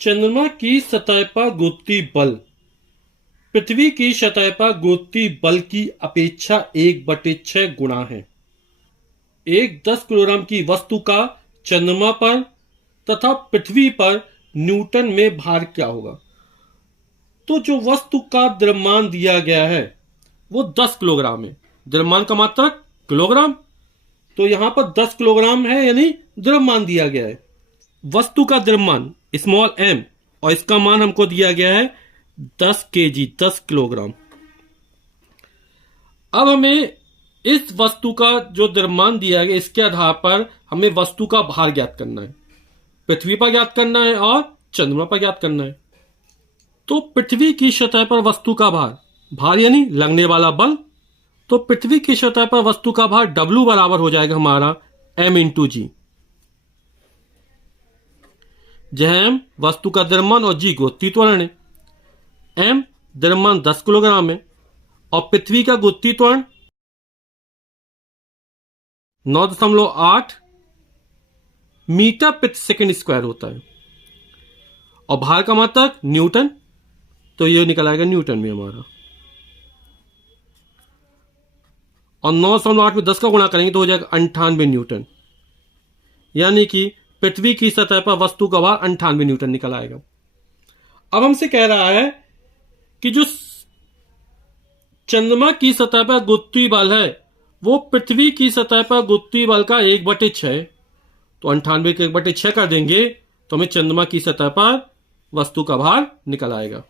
चंद्रमा की सतह पर गुरुत्वीय बल पृथ्वी की सतह पर गुरुत्वीय बल की अपेक्षा 1/6 गुना है। एक 10 किलोग्राम की वस्तु का चंद्रमा पर तथा पृथ्वी पर न्यूटन में भार क्या होगा? तो जो वस्तु का द्रव्यमान दिया गया है वो 10 किलोग्राम है। द्रव्यमान का मात्रक किलोग्राम, तो यहां पर 10 किलोग्राम है, यानी द्रव्यमान दिया गया है। वस्तु का द्रव्यमान स्मॉल m और इसका मान हमको दिया गया है 10 kg, 10 किलोग्राम। अब हमें इस वस्तु का जो द्रव्यमान दिया गया इसके आधार पर हमें वस्तु का भार ज्ञात करना है। पृथ्वी पर ज्ञात करना है और चंद्रमा पर ज्ञात करना है। तो पृथ्वी की सतह पर वस्तु का भार यानी लगने वाला बल, तो पृथ्वी की सतह पर वस्तु का भार W बराबर हो जाएगा हमारा m × g, जहां m वस्तु का द्रव्यमान और g गुरुत्वीय त्वरण है। m द्रव्यमान 10 किलोग्राम है और पृथ्वी का गुरुत्वीय त्वरण 9.8 मीटर प्रति सेकंड स्क्वायर होता है और भार का मात्रक न्यूटन, तो ये निकल आएगा न्यूटन में हमारा। और 9.8 में 10 का गुणा करेंगे तो हो जाएगा 98 न्यूटन, यानी कि पृथ्वी की सतह पर वस्तु का भार 98 न्यूटन निकल आएगा। अब हमसे कह रहा है कि जो चंद्रमा की सतह पर गुरुत्वीय बल है वो पृथ्वी की सतह पर गुरुत्वीय बल का 1/6, तो 98 के 1/6 कर देंगे तो हमें चंद्रमा की सतह पर वस्तु का भार निकल आएगा।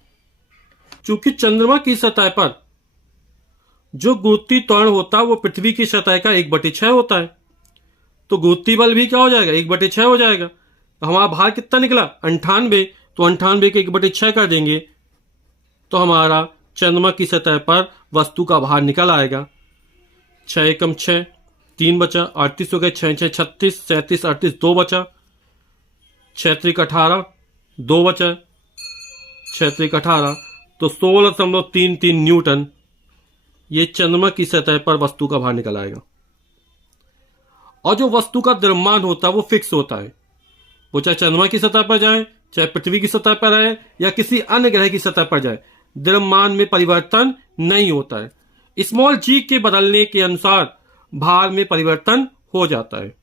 चूंकि चंद्रमा की सतह पर जो गुरुत्वीय त्वरण होता है वो पृथ्वी की सतह का 1/6 होता है, तो गुरुत्वीय बल भी क्या हो जाएगा 1/6 हो जाएगा। तो हमारा भार कितना निकला 98, तो 98 के 1/6 कर देंगे तो हमारा चंद्रमा की सतह पर वस्तु का भार निकल आएगा। 6 एकम 6, 3 बचा, 38 हो गए, 6 6 36, 37 38, 2 बचा, 6 3 18, 2 बचा, 6 3 18, तो 16.33 न्यूटन ये चंद्रमा की सतह पर वस्तु का भार निकल आएगा। और जो वस्तु का द्रव्यमान होता है वो फिक्स होता है, वो चाहे चंद्रमा की सतह पर जाए, चाहे पृथ्वी की सतह पर आए या किसी अन्य ग्रह की सतह पर जाए, द्रव्यमान में परिवर्तन नहीं होता है। स्मॉल g के बदलने के अनुसार भार में परिवर्तन हो जाता है।